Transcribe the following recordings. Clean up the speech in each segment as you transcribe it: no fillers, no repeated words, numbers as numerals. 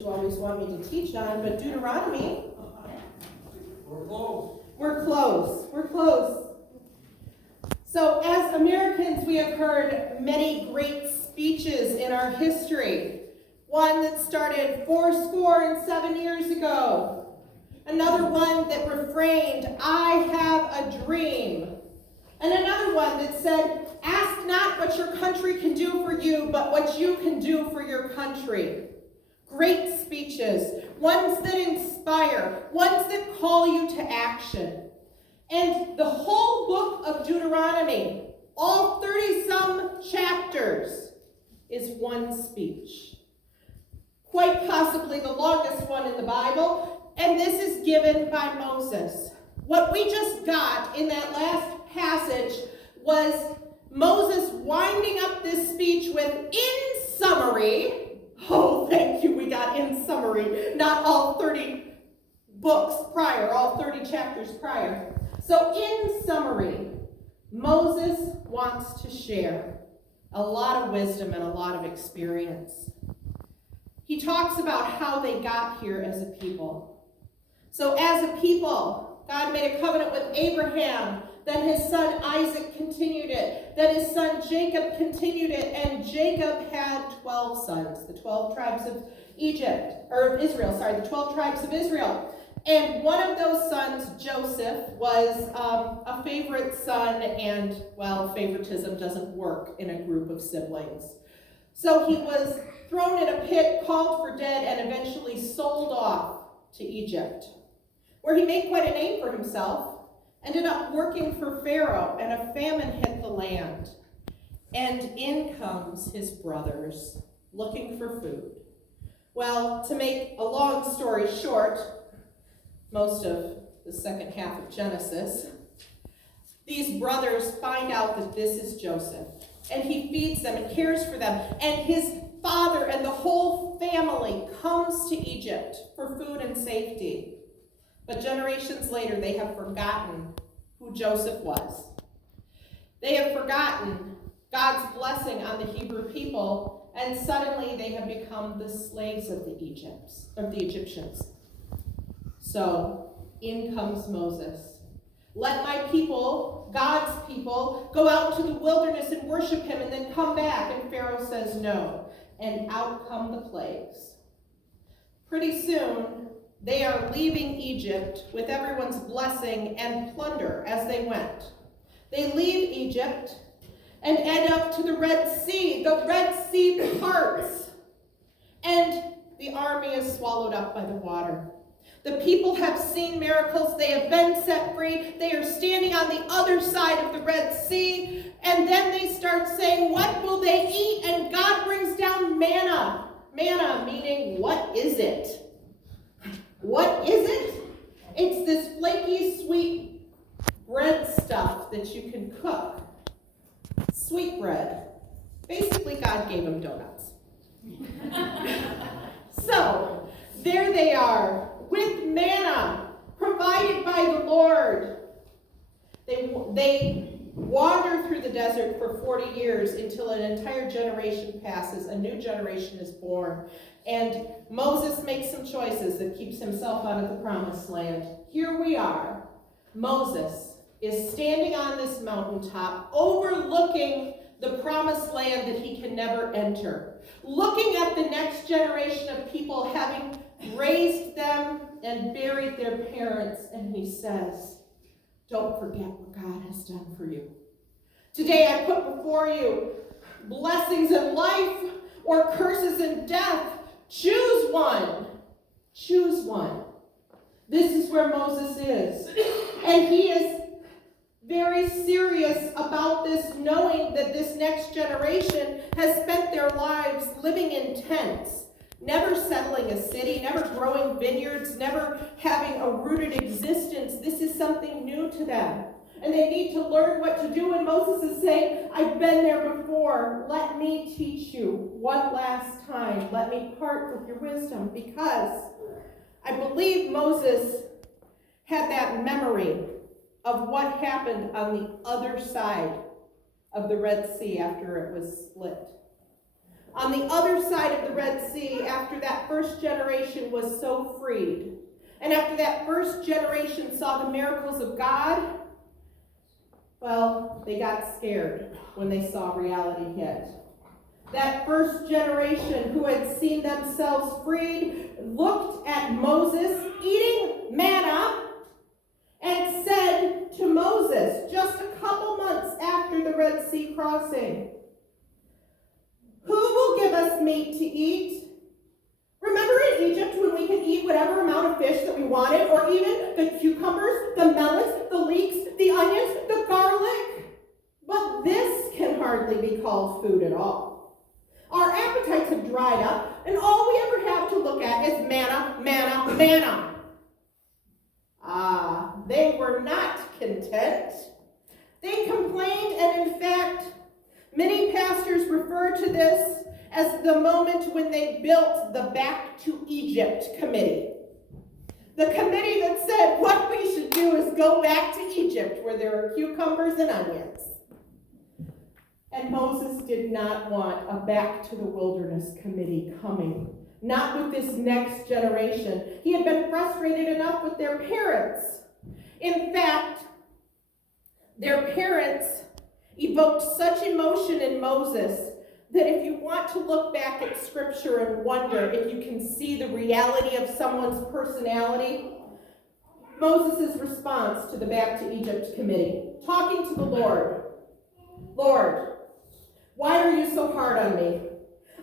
You always want me to teach on, but Deuteronomy. We're close. We're close. We're close. So as Americans, we have heard many great speeches in our history. One that started 7 years ago. Another one that refrained, "I have a dream." And another one that said, "Ask not what your country can do for you, but what you can do for your country." Great speeches, ones that inspire, ones that call you to action. And the whole book of Deuteronomy, all 30-some chapters, is one speech. Quite possibly the longest one in the Bible, and this is given by Moses. What we just got in that last passage was Moses winding up this speech with, in summary. Oh, thank you, we got in summary, not all 30 books prior, all 30 chapters prior. So in summary, Moses wants to share a lot of wisdom and a lot of experience. He talks about how they got here as a people. So as a people, God made a covenant with Abraham. Then his son Isaac continued it. Then his son Jacob continued it. And Jacob had 12 sons, the 12 tribes of the 12 tribes of Israel. And one of those sons, Joseph, was a favorite son, and, well, favoritism doesn't work in a group of siblings. So he was thrown in a pit, called for dead, and eventually sold off to Egypt, where he made quite a name for himself. Ended up working for Pharaoh, and a famine hit the land. And in comes his brothers, looking for food. Well, to make a long story short, most of the second half of Genesis, these brothers find out that this is Joseph, and he feeds them and cares for them, and his father and the whole family comes to Egypt for food and safety. But generations later, they have forgotten who Joseph was. They have forgotten God's blessing on the Hebrew people, and suddenly they have become the slaves of the Egyptians. So in comes Moses. "Let my people, God's people, go out to the wilderness and worship him and then come back." And Pharaoh says no. And out come the plagues. Pretty soon, they are leaving Egypt with everyone's blessing and plunder as they went. They leave Egypt and end up to the Red Sea. The Red Sea parts, and the army is swallowed up by the water. The people have seen miracles. They have been set free. They are standing on the other side of the Red Sea, and then they start saying, "What will they eat?" And God brings down manna. Manna meaning, what is it? What is it? It's this flaky, sweet bread stuff that you can cook. Sweet bread. Basically, God gave them donuts. So, there they are, with manna, provided by the Lord. They wander through the desert for 40 years until an entire generation passes, a new generation is born. And Moses makes some choices that keeps himself out of the promised land. Here we are. Moses is standing on this mountaintop, overlooking the promised land that he can never enter, looking at the next generation of people, having raised them and buried their parents, and he says, "Don't forget what God has done for you. Today I put before you blessings in life or curses in death. Choose one. Choose one." This is where Moses is. And he is very serious about this, knowing that this next generation has spent their lives living in tents, never settling a city, never growing vineyards, never having a rooted existence. This is something new to them. And they need to learn what to do. And Moses is saying, "I've been there before. Let me teach you one last time. Let me part with your wisdom." Because I believe Moses had that memory of what happened on the other side of the Red Sea after it was split. On the other side of the Red Sea, after that first generation was so freed, and after that first generation saw the miracles of God, well, they got scared when they saw reality hit. That first generation who had seen themselves freed looked at Moses eating manna and said to Moses, just a couple months after the Red Sea crossing, "Who will give us meat to eat?" Remember in Egypt when we could eat whatever amount of fish that we wanted, or even the cucumbers, the melons, the leeks, the onions, the garlic? But this can hardly be called food at all. Our appetites have dried up, and all we ever have to look at is manna, manna, manna. They were not content. They complained, and in fact, many pastors refer to this as the moment when they built the Back to Egypt committee. The committee that said what we should do is go back to Egypt where there are cucumbers and onions. And Moses did not want a Back to the Wilderness committee coming. Not with this next generation. He had been frustrated enough with their parents. In fact, their parents evoked such emotion in Moses that if you want to look back at Scripture and wonder if you can see the reality of someone's personality, Moses' response to the Back to Egypt committee, talking to the Lord, "Lord, why are you so hard on me?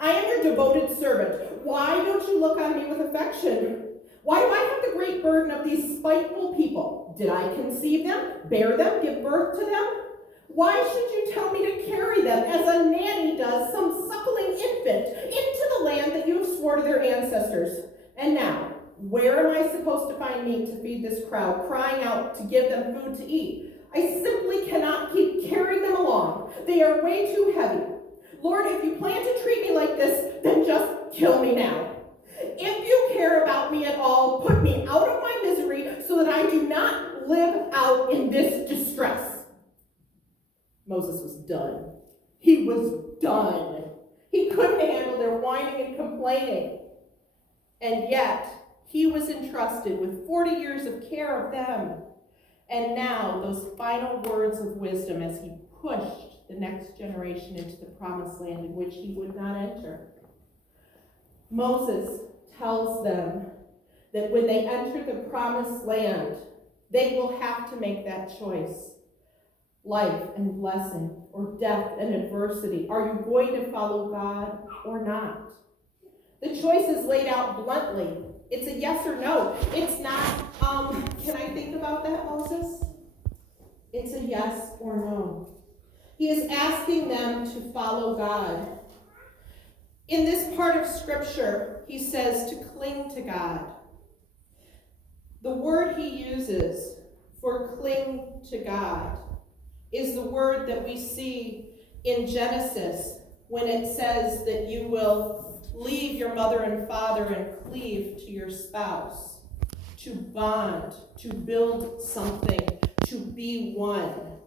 I am your devoted servant. Why don't you look on me with affection? Why do I have the great burden of these spiteful people? Did I conceive them, bear them, give birth to them? Why should you tell me to carry them as a nanny does some suckling infant into the land that you have sworn to their ancestors? And now, where am I supposed to find meat to feed this crowd, crying out to give them food to eat? I simply cannot keep carrying them along. They are way too heavy. Lord, if you plan to treat me like this, then just kill me now. If you care about me at all, put me out of my misery so that I do not live out in this distress." Moses was done. He was done. He couldn't handle their whining and complaining. And yet, he was entrusted with 40 years of care of them. And now, those final words of wisdom as he pushed the next generation into the promised land in which he would not enter. Moses tells them that when they enter the promised land, they will have to make that choice. Life and blessing, or death and adversity. Are you going to follow God or not? The choice is laid out bluntly. It's a yes or no. It's not, can I think about that, Moses? It's a yes or no. He is asking them to follow God. In this part of Scripture, he says to cling to God. The word he uses for cling to God is the word that we see in Genesis when it says that you will leave your mother and father and cleave to your spouse, to bond, to build something, to be one.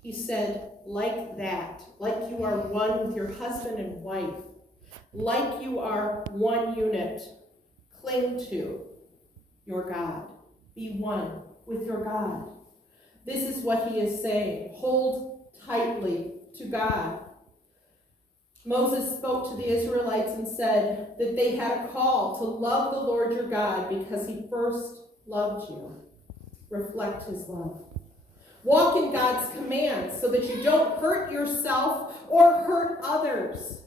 He said, like that, like you are one with your husband and wife, like you are one unit, cling to your God. Be one with your God. This is what he is saying. Hold tightly to God. Moses spoke to the Israelites and said that they had a call to love the Lord your God because he first loved you. Reflect his love. Walk in God's commands so that you don't hurt yourself or hurt others.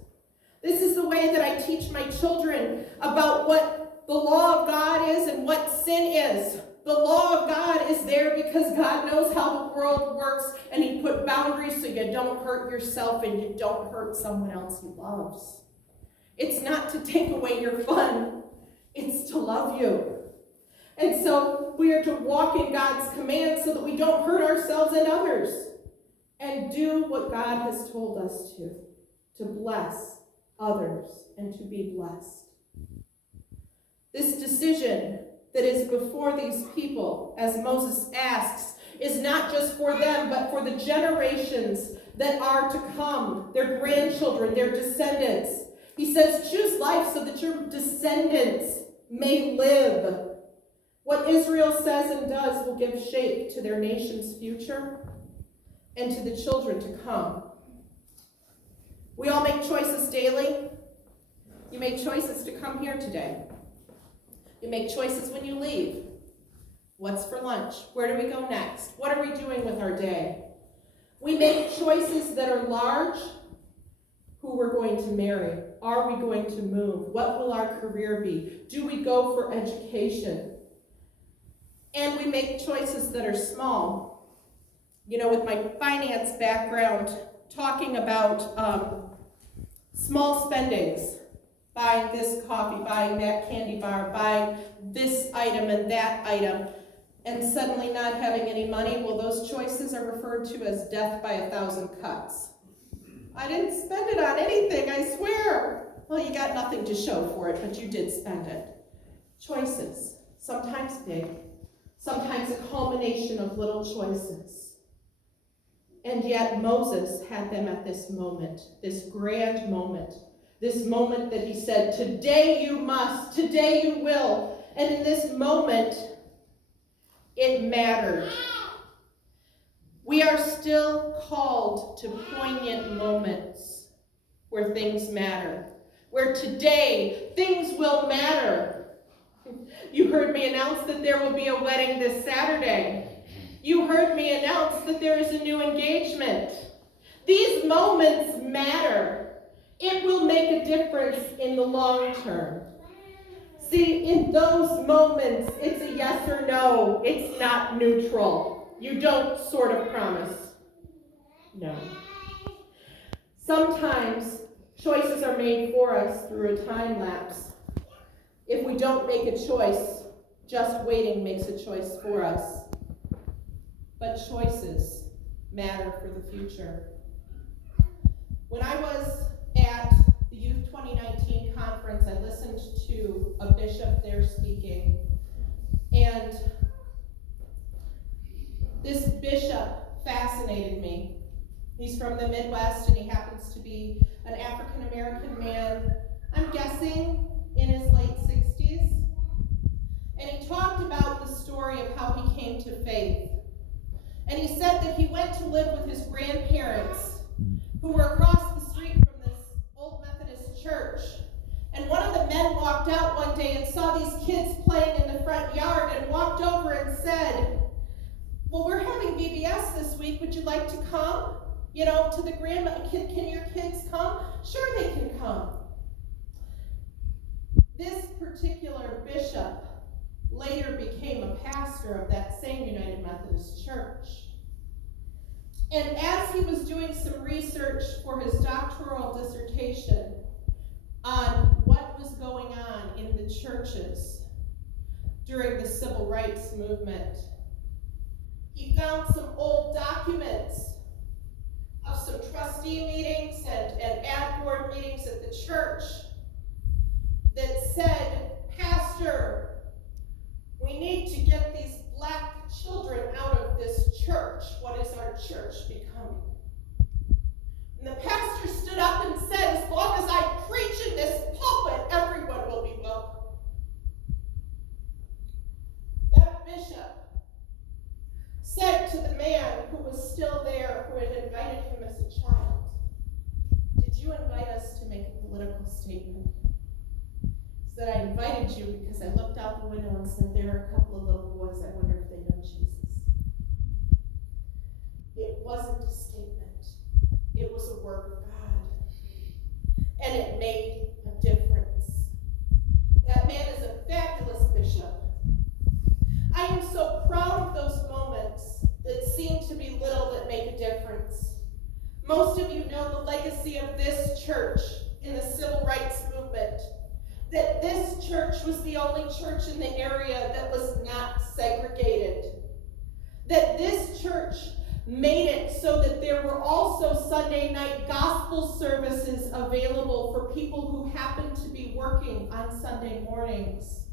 This is the way that I teach my children about what the law of God is and what sin is. The law of God is there because God knows how the world works, and he put boundaries so you don't hurt yourself and you don't hurt someone else he loves. It's not to take away your fun. It's to love you. And so we are to walk in God's commands so that we don't hurt ourselves and others, and do what God has told us to bless others and to be blessed. This decision that is before these people, as Moses asks, is not just for them, but for the generations that are to come, their grandchildren, their descendants. He says, choose life so that your descendants may live. What Israel says and does will give shape to their nation's future and to the children to come. We all make choices daily. You make choices to come here today. You make choices when you leave. What's for lunch? Where do we go next? What are we doing with our day? We make choices that are large. Who we're going to marry? Are we going to move? What will our career be? Do we go for education? And we make choices that are small. You know, with my finance background, talking about small spendings, buying this coffee, buying that candy bar, buying this item and that item, and suddenly not having any money, well, those choices are referred to as death by 1,000 cuts. I didn't spend it on anything, I swear. Well, you got nothing to show for it, but you did spend it. Choices, sometimes big, sometimes a culmination of little choices. And yet Moses had them at this moment, this grand moment, this moment that he said, today you must, today you will. And in this moment, it mattered. We are still called to poignant moments where things matter, where today things will matter. You heard me announce that there will be a wedding this Saturday. You heard me announce that there is a new engagement. These moments matter. It will make a difference in the long term. See, in those moments, it's a yes or no. It's not neutral. You don't sort of promise. No. Sometimes choices are made for us through a time lapse. If we don't make a choice, just waiting makes a choice for us. But choices matter for the future. When I was at the Youth 2019 conference, I listened to a bishop there speaking, and this bishop fascinated me. He's from the Midwest, and he happens to be an African-American man, I'm guessing in his late 60s. And he talked about the story of how he came to faith. And he said that he went to live with his grandparents, who were across the street from this old Methodist church. And one of the men walked out one day and saw these kids playing in the front yard and walked over and said, well, we're having VBS this week. Would you like to come? You know, to the grandma, can your kids come? Sure, they can come. This particular bishop later became a pastor of that same United Methodist Church. And as he was doing some research for his doctoral dissertation on what was going on in the churches during the civil rights movement, he found some old documents of some trustee meetings and ad board meetings at the church that said, Pastor, we need to get these black children out of this church. What is our church becoming? And the pastor stood up and said, as long as I preach in this pulpit, everyone will be welcome. That bishop said to the man who was still there, who had invited him as a child, did you invite us to make a political statement? He said, I invited you because I looked out the window and said, there are a couple of little boys, I wonder if they know Jesus. It wasn't a statement. It was a work of God. And it made a difference. That man is a fabulous bishop. I am so proud of those moments that seem to be little that make a difference. Most of you know the legacy of this church in the civil rights movement. That this church was the only church in the area that was not segregated. That this church made it so that there were also Sunday night gospel services available for people who happened to be working on Sunday mornings,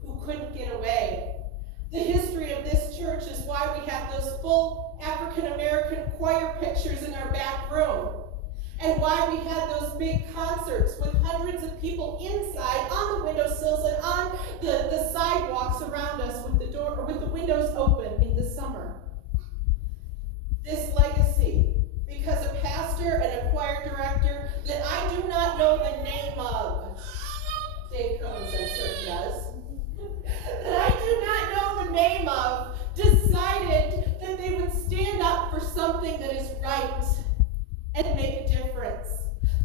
who couldn't get away. The history of this church is why we have those full African-American choir pictures in our back room. and why we had those big concerts with hundreds of people inside on the windowsills and on the sidewalks around us with the windows open in the summer. This legacy, because a pastor and a choir director that I do not know the name of, Dave Combs I'm certain does, that I do not know the name of, decided that they would stand up for something that is right and make a difference.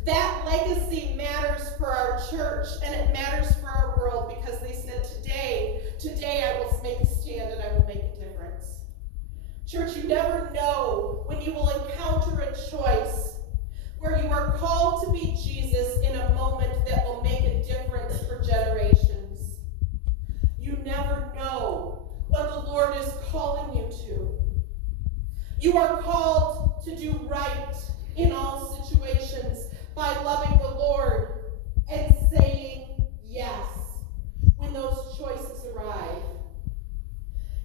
That legacy matters for our church, and it matters for our world, because they said, today I will make a stand and I will make a difference. Church, you never know when you will encounter a choice where you are called to be Jesus in a moment that will make a difference for generations. You never know what the Lord is calling you to. You are called to do right in all situations by loving the Lord and saying yes when those choices arrive.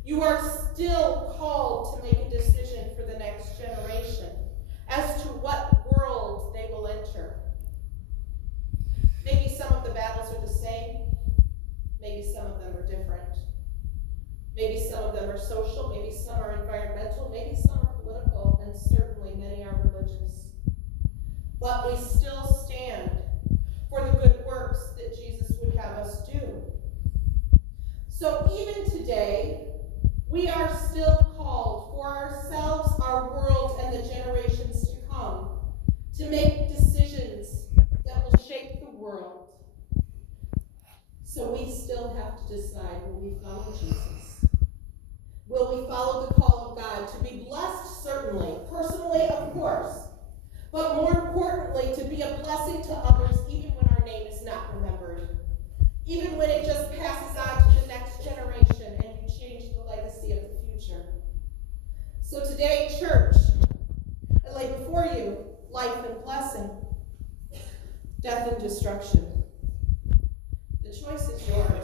You are still called to make a decision for the next generation as to what world they will enter. Maybe some of the battles are the same. Maybe some of them are different. Maybe some of them are social. Maybe some are environmental. Maybe some are political. And certainly many are religious. But we still stand for the good works that Jesus would have us do. So even today, we are still called for ourselves, our world, and the generations to come to make decisions that will shape the world. So we still have to decide, will we follow Jesus? Will we follow the call of God to be blessed, certainly, personally, of course, but more importantly, to be a blessing to others even when our name is not remembered, even when it just passes on to the next generation and you change the legacy of the future. So today, church, I lay before you life and blessing, death and destruction. The choice is yours.